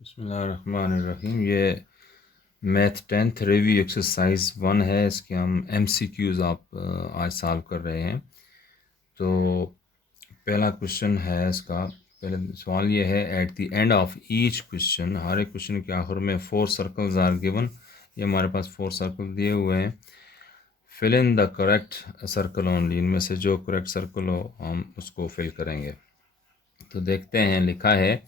बिस्मिल्लाहिर्रहमानिर्रहीम। ये math 10th review exercise 1 है। इसके हम MCQs आज सॉल्व कर रहे हैं। तो पहला क्वेश्चन है इसका। पहले सवाल ये है, at the end of each question, हर एक क्वेश्चन के आखिर में 4 सर्कल्स आर गिवन। ये हमारे पास 4 सर्कल दिए हुए हैं। Fill in the correct circle only, इनमें से जो करेक्ट सर्कल हो हम उसको फिल करेंगे। तो देखते हैं, लिखा है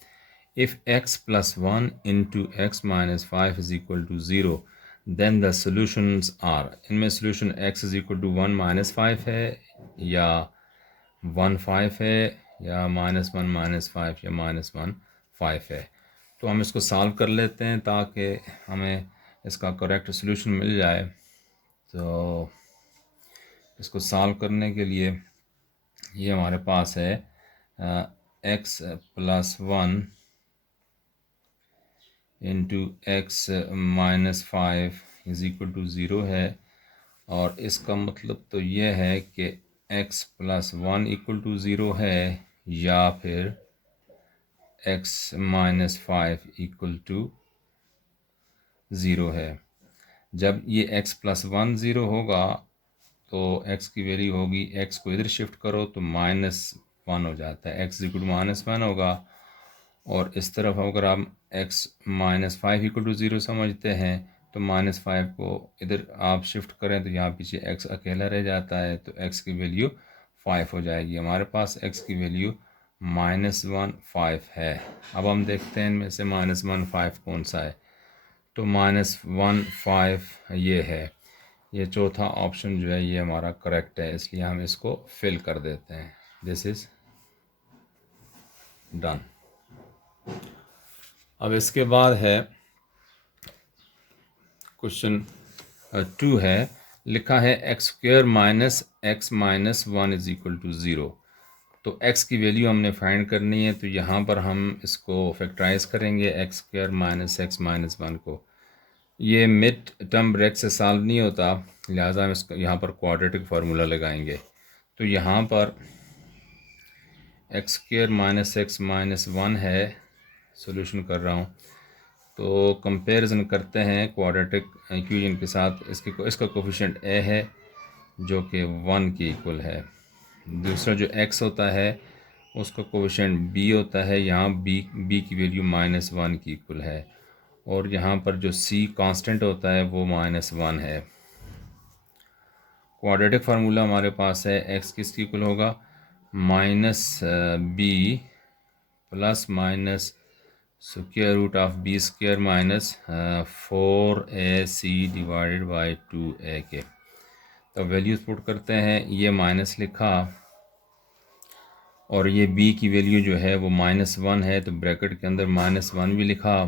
if x plus 1 into x minus 5 is equal to 0 then the solutions are. इनमें solution x is equal to 1 minus 5 है, या 1 5 है, या माइनस 1 माइनस 5, या माइनस 1 5 है। तो हम इसको सॉल्व कर लेते हैं ताकि हमें इसका करेक्ट सोल्यूशन मिल जाए। तो इसको सॉल्व करने के लिए ये हमारे पास है x plus 1 into x minus 5 is equal to 0 है। और इसका मतलब तो ये है कि x प्लस 1 इक्वल टू 0 है, या फिर x माइनस 5 इक्वल टू 0 है। जब ये x प्लस 1 0 होगा तो x की वैल्यू होगी, x को इधर शिफ्ट करो तो माइनस 1 हो जाता है, x इक्वल टू माइनस 1 होगा। और इस तरफ अगर आप x माइनस 5 इक्वल टू 0 समझते हैं तो माइनस 5 को इधर आप शिफ्ट करें तो यहाँ पीछे x अकेला रह जाता है, तो x की वैल्यू 5 हो जाएगी। हमारे पास x की वैल्यू माइनस 1 5 है। अब हम देखते हैं इनमें से माइनस 1 5 कौन सा है। तो माइनस 1 5 ये है। ये चौथा ऑप्शन जो है ये हमारा करेक्ट है, इसलिए हम इसको फिल कर देते हैं। This is done. अब इसके बाद है क्वेश्चन 2 है, लिखा है x square minus x minus 1 is equal to 0। तो x की वैल्यू हमने फाइंड करनी है, तो यहाँ पर हम इसको फैक्टराइज करेंगे x square minus x minus 1 को। ये मिड टर्म ब्रैकेट से सॉल्व नहीं होता, लिहाजा हम इसको यहाँ पर क्वाड्रेटिक फार्मूला लगाएंगे। तो यहाँ पर x square minus x minus 1 है, सॉल्यूशन कर रहा हूँ। तो कंपैरिजन करते हैं क्वाड्रेटिक इक्वेशन के साथ। इसका कोफिशिएंट a है जो कि 1 की इक्वल है। दूसरा जो x होता है उसका कोफिशिएंट b होता है, यहाँ b की वैल्यू माइनस 1 की इक्वल है। और यहाँ पर जो c कांस्टेंट होता है वो माइनस 1 है। क्वाड्रेटिक फार्मूला हमारे पास है, x किसकी इक्वल होगा, minus b plus minus square root of b square minus 4ac divided by 2a के। तो वैल्यूज पुट करते हैं, ये माइनस लिखा और ये b की वैल्यू जो है वो माइनस 1 है, तो ब्रैकेट के अंदर माइनस 1 भी लिखा,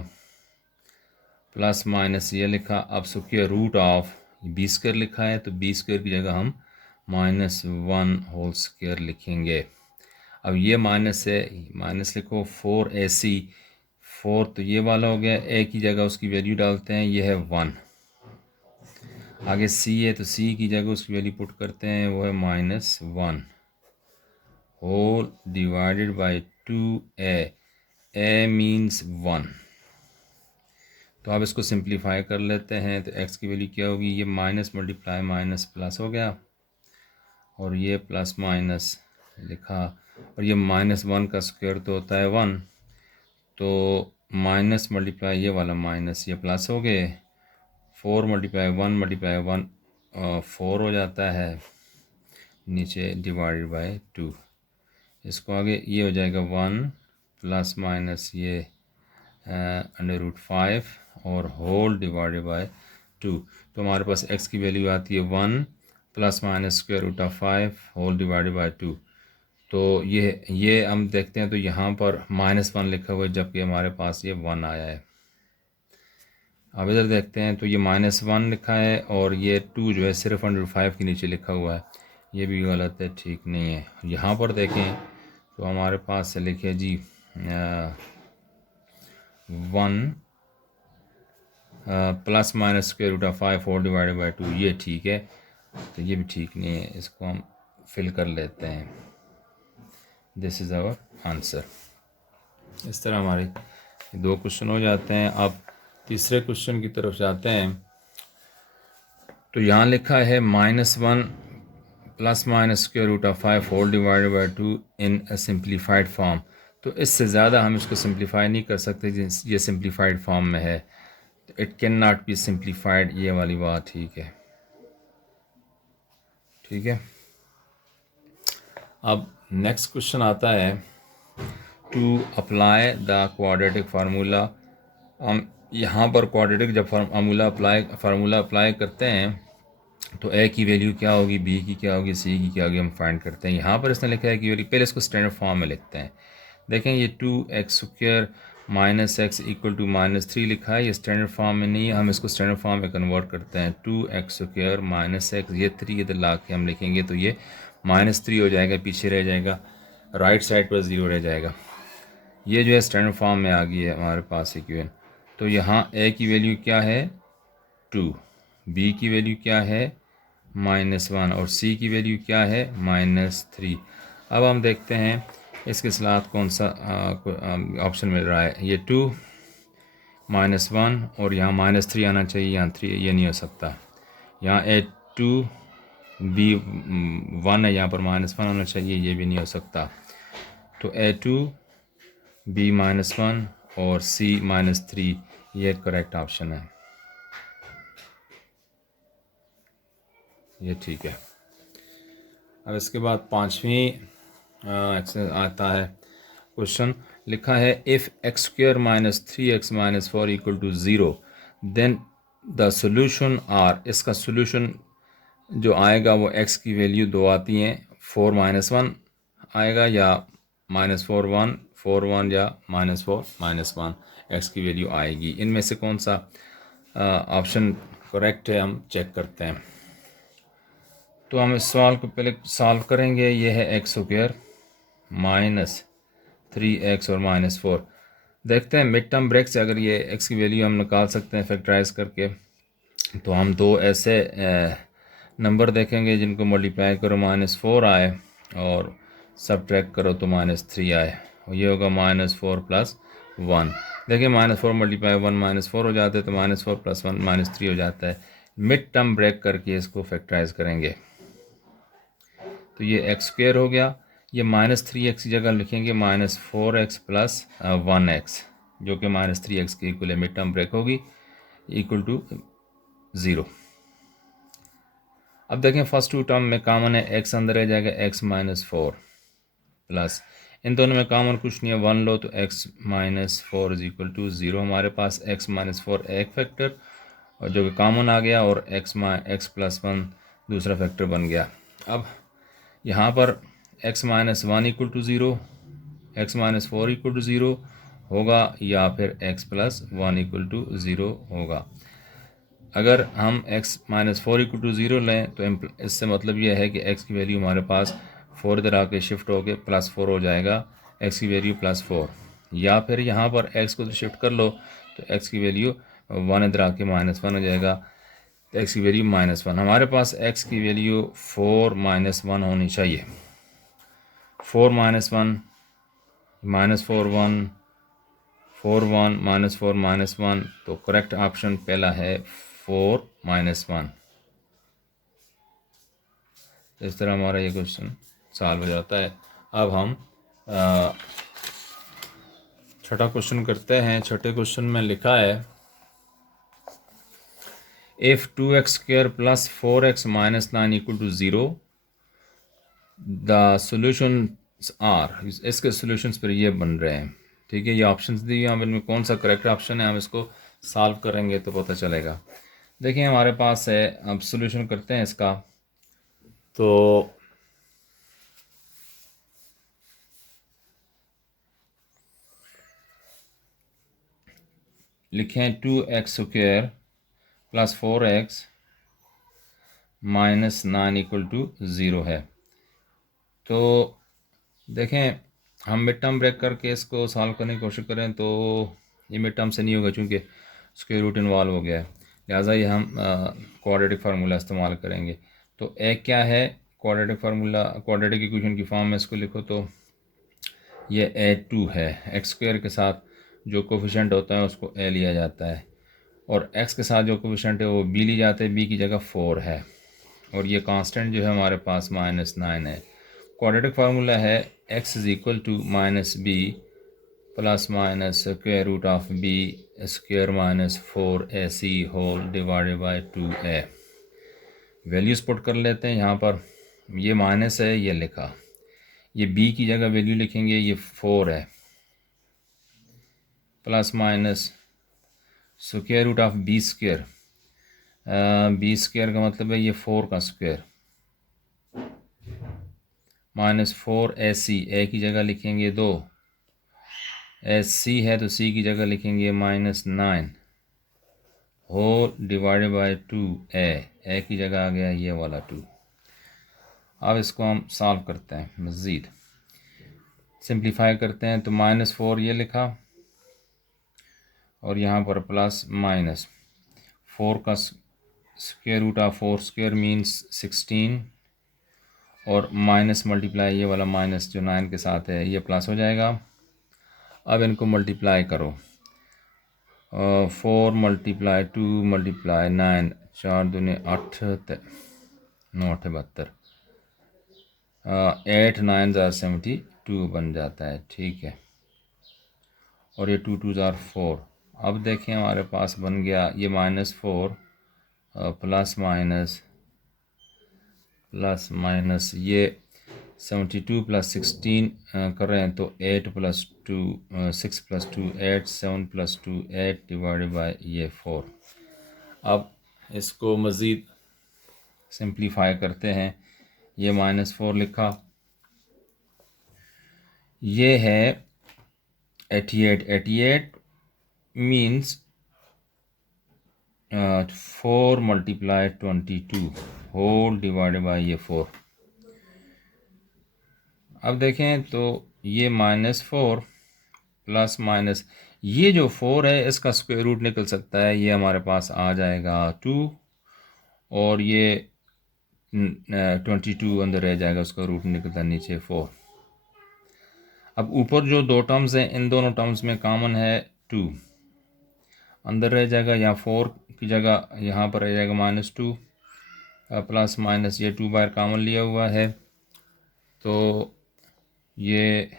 प्लस माइनस ये लिखा। अब square root of b square लिखा है, तो बी स्क्वायर की जगह हम माइनस 1 होल स्क्वायर लिखेंगे। अब ये माइनस है, माइनस लिखो 4ac, 4 तो ये वाला हो गया, ए की जगह उसकी वैल्यू डालते हैं, ये है 1। आगे सी है तो सी की जगह उसकी वैल्यू पुट करते हैं, वो है minus 1 whole divided by 2a, a means 1। तो अब इसको सिंप्लीफाई कर लेते हैं, तो x की वैल्यू क्या होगी, ये माइनस मल्टीप्लाई माइनस प्लस हो गया, और ये प्लस माइनस लिखा, और ये माइनस 1 का स्क्वायर तो होता है 1, तो माइनस मल्टीप्लाई ये वाला माइनस, ये प्लस हो गए, 4 मल्टीप्लाई 1 मल्टीप्लाई 1 4 हो जाता है, नीचे डिवाइडेड बाय 2। इसको आगे ये हो जाएगा 1 प्लस माइनस ये अंडर रूट 5 और होल डिवाइडेड बाय 2। तो हमारे पास x की वैल्यू आती है 1 plus minus square root of 5 whole divided by 2। तो ये हम देखते हैं, तो यहाँ पर माइनस 1 लिखा हुआ है, जबकि हमारे पास ये 1 आया है। अब इधर देखते हैं, तो ये माइनस 1 लिखा है, और ये 2 जो है सिर्फ अंडर 5 के नीचे लिखा हुआ है, ये भी गलत है, ठीक नहीं है। यहाँ पर देखें तो हमारे पास से लिखे जी 1 plus minus square root of 5 whole divided by 2, ये ठीक है। तो ये भी ठीक नहीं है, इसको हम फिल कर लेते हैं। This is our answer. इस तरह हमारी दो क्वेश्चन हो जाते हैं। अब तीसरे क्वेश्चन की तरफ जाते हैं। तो यहाँ लिखा है -1 plus minus square root of 5 whole divided by 2 in a simplified form. तो इससे ज़्यादा हम इसको सिंप्लीफाई नहीं कर सकते, ये सिंप्लीफाइड फॉर्म में है। It can not be simplified, ये वाली बात ठीक है। ठीक है, अब नेक्स्ट क्वेश्चन आता है to apply the quadratic formula. हम यहाँ पर क्वाड्रेटिक जब फार्मूला अप्लाई करते हैं तो ए की वैल्यू क्या होगी, बी की क्या होगी, सी की क्या होगी, हम फाइंड करते हैं। यहाँ पर इसने लिखा है कि वैल्यू, पहले इसको स्टैंडर्ड फॉर्म में लिखते हैं। देखें ये 2x² minus x equal to -3 लिखा है, ये स्टैंडर्ड फॉर्म में नहीं है, हम इसको स्टैंडर्ड फॉर्म में कन्वर्ट करते हैं। 2x² माइनस एक्स, ये 3 इधर ला के हम लिखेंगे तो ये -3 हो जाएगा, पीछे रह जाएगा, राइट साइड पर 0 रह जाएगा। ये जो है स्टैंडर्ड फॉर्म में आ गई है हमारे पास इक्वेशन। तो यहाँ ए की वैल्यू क्या है 2, बी की वैल्यू क्या है -1 और सी की वैल्यू क्या है -3। अब हम देखते हैं इसके साथ कौन सा ऑप्शन मिल रहा है। ये 2 -1 और यहाँ -3 आना चाहिए, यहाँ 3, ये नहीं हो सकता। यहाँ A2 B 1 है, यहाँ पर -1 होना चाहिए, ये भी नहीं हो सकता। तो A2 B -1 और C -3 ये करेक्ट ऑप्शन है, ये ठीक है। अब इसके बाद पाँचवीं आता है क्वेश्चन, लिखा है if x² minus 3x minus 4 equal to 0 then the solution are. इसका सोल्यूशन जो आएगा वो x की वैल्यू 2 आती हैं, 4 -1 आएगा या -4 1 4 1 या -4 -1 x की वैल्यू आएगी। इनमें से कौन सा ऑप्शन करेक्ट है हम चेक करते हैं। तो हम इस सवाल को पहले सॉल्व करेंगे। ये है x² माइनस 3x और -4। देखते हैं मिड टर्म ब्रेक से अगर ये x की वैल्यू हम निकाल सकते हैं फैक्टराइज करके। तो हम दो ऐसे नंबर देखेंगे जिनको मल्टीप्लाई करो -4 आए और सब्ट्रैक्ट करो तो -3 आए, और ये होगा -4 + 1। देखिए -4 × 1 -4 हो जाते हैं, तो -4 + 1 -3 हो जाता है। मिड टर्म ब्रेक करके इसको फैक्टराइज करेंगे तो ये x² हो गया। ये -3x की जगह लिखेंगे -4x + 1x, जो कि -3x के इक्वल है। मिड टर्म ब्रेक होगी इक्वल टू 0। अब देखें फर्स्ट टू टर्म में कॉमन है, x अंदर रह जाएगा, x -4 प्लस इन दोनों में कॉमन कुछ नहीं है, 1 लो तो x -4 = 0। हमारे पास x -4 एक फैक्टर और जो कि कॉमन आ गया, और x + 1 दूसरा फैक्टर बन गया। अब यहाँ पर x -1 = 0, x -4 = 0 होगा, या फिर x + 1 = 0 होगा। अगर हम x -4 = 0 लें तो इससे मतलब यह है कि x की वैल्यू हमारे पास 4 इधर आके शिफ्ट होके +4 हो जाएगा, x की वैल्यू +4। या फिर यहाँ पर x को शिफ्ट कर लो तो x की वैल्यू 1 इधर आके -1 हो जाएगा, तो x की वैल्यू -1। हमारे पास x की वैल्यू 4 -1 होनी चाहिए। 4 -1 -4 1 4 1 -4 -1, तो करेक्ट ऑप्शन पहला है 4 -1। इस तरह हमारा ये क्वेश्चन सॉल्व हो जाता है। अब हम छठा क्वेश्चन करते हैं। छठे क्वेश्चन में लिखा है if 2x² + 4x - 9 = 0 the solution are. इसके सोल्यूशंस पर ये बन रहे हैं। ठीक है, ये ऑप्शंस दिए, हम इनमें कौन सा करेक्ट ऑप्शन है हम इसको सॉल्व करेंगे तो पता चलेगा। देखिए हमारे पास है, अब सोल्यूशन करते हैं इसका। तो लिखें 2x² + 4x - 9 = 0 है। तो देखें हम मिड टर्म ब्रेक करके इसको सॉल्व करने की कोशिश करें तो ये मिड टर्म से नहीं होगा, चूँकि स्क्वायर रूट इन्वॉल्व हो गया है, लिहाजा ये हम क्वाड्रेटिक फार्मूला इस्तेमाल करेंगे। तो एक क्या है क्वाड्रेटिक फार्मूला, क्वाड्रेटिक इक्वेशन की फॉर्म में इसको लिखो तो ये A2 है, x² के साथ जो कोफिशेंट होता है उसको a लिया जाता है, और x के साथ जो कोफिशेंट है वो b ली जाते हैं, b की जगह 4 है, और ये कांस्टेंट जो है हमारे पास -9 है। क्वाड्रेटिक फार्मूला है x is equal to -b plus minus square root of b square minus 4ac whole divided by 2a। Values put कर लेते हैं यहाँ पर। ये माइनस है, ये लिखा, ये b की जगह वैल्यू लिखेंगे, ये 4 है, plus minus square root of b square, b square का मतलब है ये 4 का स्क्वायर, माइनस 4ac, a की जगह लिखेंगे 2, c है तो c की जगह लिखेंगे -9 होल डिवाइडेड बाई 2a की जगह आ गया ये वाला 2। अब इसको हम सॉल्व करते हैं, मज़ीद सिंप्लीफाई करते हैं, तो -4 ये लिखा, और यहाँ पर प्लस माइनस 4 का square root of 4 square means 16, और माइनस मल्टीप्लाई ये वाला माइनस जो 9 के साथ है ये प्लस हो जाएगा। अब इनको मल्टीप्लाई करो, 4 मल्टीप्लाई 2 मल्टीप्लाई 9, 4 दूने 8, 9 8 72, 8 9 72 बन जाता है, ठीक है, और ये 2 2 4। अब देखें हमारे पास बन गया ये -4 प्लस माइनस ये 72 प्लस 16 कर रहे हैं तो 8 plus 2 6 plus 2 8 7 plus 2 8 divided by ये 4। अब इसको मज़ीद सिंप्लीफाई करते हैं, ये -4 लिखा, ये है 88 means 4 multiply 22 whole divided by ये 4। अब देखें तो ये -4 प्लस माइनस ये जो 4 है इसका स्क्वायर रूट निकल सकता है, ये हमारे पास आ जाएगा 2, और ये 22 अंदर रह जाएगा, उसका रूट निकलता नीचे 4। अब ऊपर जो दो टर्म्स हैं इन दोनों टर्म्स में कॉमन है 2, अंदर रह जाएगा, यहाँ 4 की जगह यहाँ पर रह जाएगा -2, प्लस माइनस ये 2 बार कॉमन लिया हुआ है, तो ये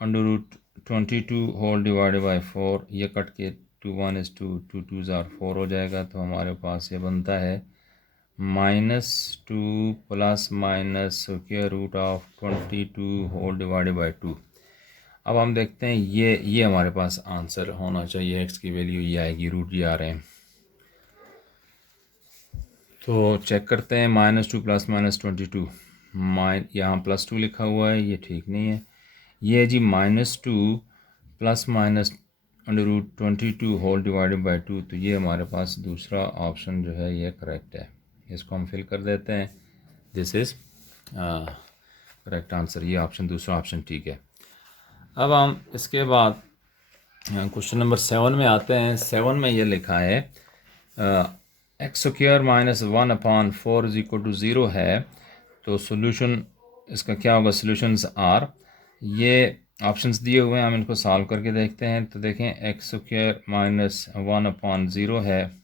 √22 होल डिवाइडेड बाई 4, ये कट के 2 1 is 2 2 2 4 हो जाएगा, तो हमारे पास ये बनता है -2 plus minus square root of 22 whole divided by 2। अब हम देखते हैं ये हमारे पास आंसर होना चाहिए, x की वैल्यू ये आएगी, रूट ये आ रहे हैं, तो चेक करते हैं -2 प्लस माइनस 22, यहाँ +2 लिखा हुआ है, ये ठीक नहीं है, ये है जी -2 plus minus √22 whole divided by 2, तो ये हमारे पास दूसरा ऑप्शन जो है ये करेक्ट है, इसको हम फिल कर देते हैं, दिस इज़ करेक्ट आंसर, ये ऑप्शन दूसरा ऑप्शन ठीक है। अब हम इसके बाद क्वेश्चन नंबर 7 में आते हैं। 7 में ये लिखा है x² minus 1/4 is equal to 0 है, तो सोल्यूशन इसका क्या होगा, सोल्यूशंस आर, ये ऑप्शंस दिए हुए हैं, हम इनको सॉल्व करके देखते हैं। तो देखें x² माइनस 1/0 है,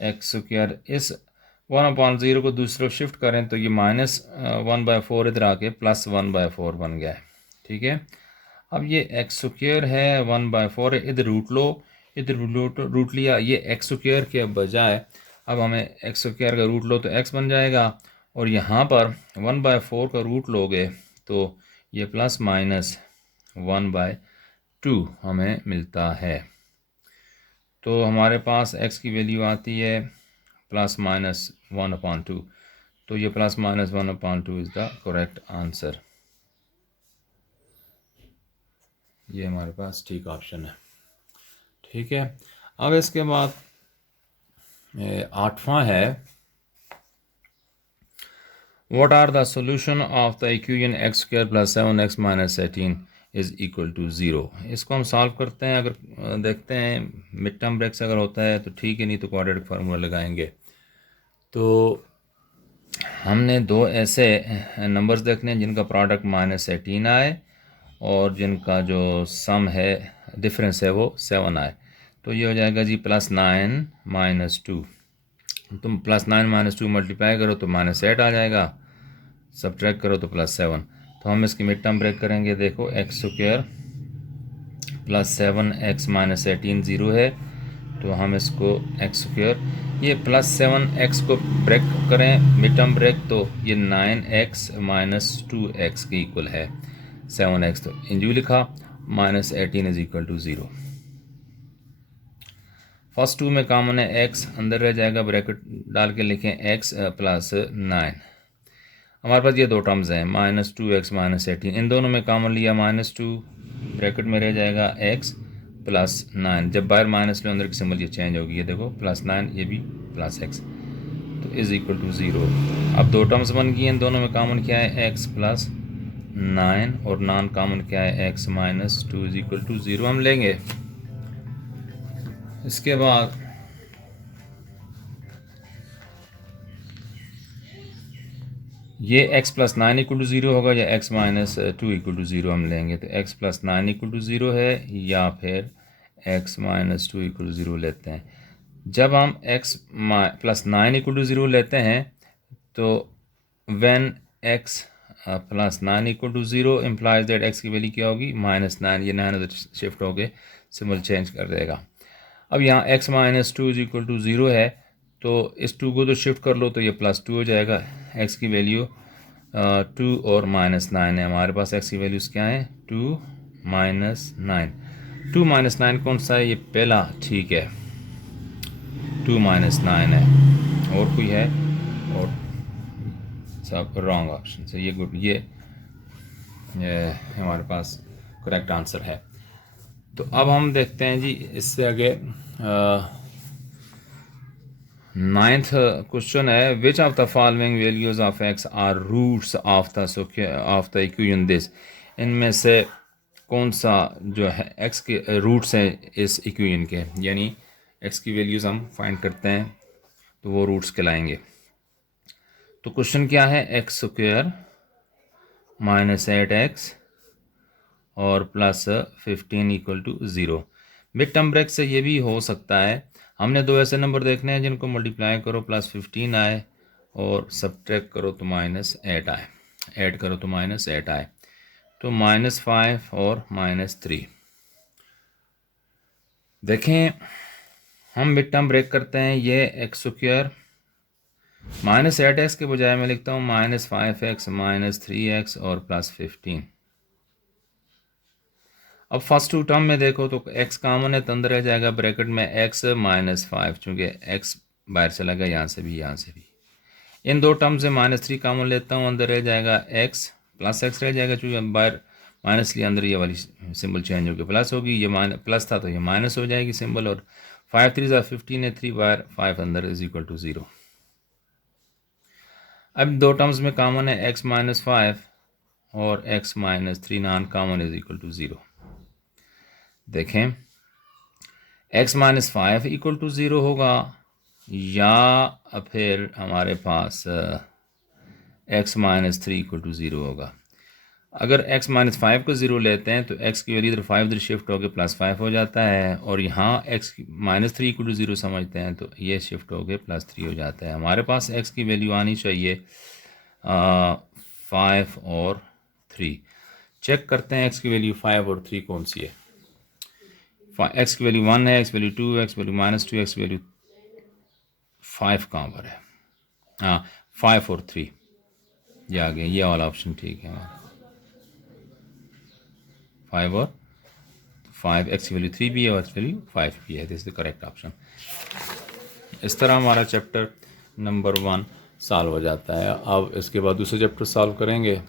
x² इस 1/0 को दूसरी शिफ्ट करें तो ये -1/4 इधर आके +1/4 बन गया है, ठीक है। अब ये x² है 1/4 है, इधर रूट लो, इधर रूट लिया, ये x² के बजाय अब हमें x² का रूट लो तो x बन जाएगा, और यहाँ पर 1/4 का रूट लोगे तो ये ±1/2 हमें मिलता है। तो हमारे पास x की वैल्यू आती है ±1/2, तो ये ±1/2 इज़ द करेक्ट आंसर, ये हमारे पास ठीक ऑप्शन है, ठीक है। अब इसके बाद 8वां है, what are the solution of the equation x² + 7x - 18 is equal to 0। इसको हम सॉल्व करते हैं, अगर देखते हैं मिड टर्म ब्रेक्स अगर होता है तो ठीक है, नहीं तो क्वाड्रेटिक फार्मूला लगाएंगे। तो हमने दो ऐसे नंबर्स देखने हैं जिनका प्रोडक्ट -18 आए, और जिनका जो सम है डिफरेंस है वो 7 आए। तो ये हो जाएगा जी +9 - 2। तुम +9 - 2 मल्टीप्लाई करो तो -8 आ जाएगा, सब्ट्रैक्ट करो तो +7। तो हम इसकी मिड टर्म ब्रेक करेंगे। देखो x² +7x - 18 0 है, तो हम इसको x², ये +7x को ब्रेक करें मिड टर्म ब्रेक, तो ये 9x - 2x के इक्वल है 7x, तो इंजू लिखा -18 = 0। फर्स्ट 2 में कॉमन है x, अंदर रह जाएगा, ब्रैकेट डाल के लिखें x +9। हमारे पास ये दो टर्म्स हैं -2x - 18, इन दोनों में कॉमन लिया -2, ब्रैकेट में रह जाएगा x +9। जब बाहर माइनस लो अंदर की सिंबल ये चेंज होगी, ये देखो +9, ये भी +x, तो = 0। अब दो टर्म्स बन गई हैं, इन दोनों में कॉमन क्या है x +9 और नॉन कॉमन क्या है x - 2 = 0 हम लेंगे। इसके बाद ये x +9 = 0 होगा या x - 2 = 0 हम लेंगे। तो x +9 = 0 है या फिर x - 2 = 0 लेते हैं। जब हम x +9 = 0 लेते हैं तो when x +9 = 0 implies that x की वैल्यू क्या होगी -9, ये 9 उधर शिफ्ट हो गए, सिंबल चेंज कर देगा। अब यहाँ x - 2 = 0 है, तो इस 2 को तो शिफ्ट कर लो तो ये +2 हो जाएगा। x की वैल्यू 2 और -9 है, हमारे पास x की वैल्यूज़ क्या है 2 - 9। 2 - 9 कौन सा है, ये पहला ठीक है, 2 - 9 है, और कोई है और सब रॉन्ग ऑप्शन से, ये गुड, ये हमारे पास करेक्ट आंसर है। तो अब हम देखते हैं जी इससे आगे 9th क्वेश्चन है, which of the following values of x are roots of the equation this. इनमें से कौन सा जो है x के रूट्स हैं इस इक्वेशन के, यानी x की वैल्यूज़ हम फाइंड करते हैं तो वो रूट्स कहलाएंगे। तो क्वेश्चन क्या है, x² -8x और +15 = 0। मिड टर्म ब्रेक से ये भी हो सकता है, हमने दो ऐसे नंबर देखने हैं जिनको मल्टीप्लाई करो +15 आए और सब्ट्रैक्ट करो तो -8 आए, ऐड करो तो -8 आए, तो -5 और -3। देखें हम मिड टर्म ब्रेक करते हैं, ये x² -8x के बजाय मैं लिखता हूँ -5x -3x और +15। अब फर्स्ट 2 टर्म में देखो तो x कॉमन है, तो अंदर रह जाएगा ब्रैकेट में x -5, चूँकि x बाहर चला गया, यहाँ से भी यहाँ से भी। इन दो टर्म से -3 कॉमन लेता हूँ, अंदर रह जाएगा x +x रह जाएगा, चूँकि बाहर माइनस लिया, अंदर ये वाली सिंबल चेंज होगी, प्लस होगी, ये प्लस था तो ये माइनस हो जाएगी सिंबल, और 5 3 = 15 है, 3 बाहर 5 अंदर = 0। अब दो टर्म्स में कॉमन है x -5 और x -3 नॉन कॉमन = 0। देखें x -5 = 0 होगा, या फिर हमारे पास x -3 = 0 होगा। अगर x -5 को 0 लेते हैं तो x की वैल्यू इधर 5 इधर शिफ्ट होकर +5 हो जाता है, और यहाँ x -3 = 0 समझते हैं तो ये शिफ्ट होकर +3 हो जाता है। हमारे पास x की वैल्यू आनी चाहिए 5 और 3। चेक करते हैं x की वैल्यू 5 और 3 कौन सी है। x की वैल्यू 1 है, x value 2, x value -2, x value 5 कहाँ पर है, हाँ 5 और 3 ये आ गए, ये वाला ऑप्शन ठीक है हमारा, 5 और 5, x की वैल्यू 3 भी है और x वैल्यू 5 भी है, this is the correct option. इस तरह हमारा चैप्टर नंबर 1 सॉल्व हो जाता है। अब इसके बाद दूसरा चैप्टर सॉल्व करेंगे।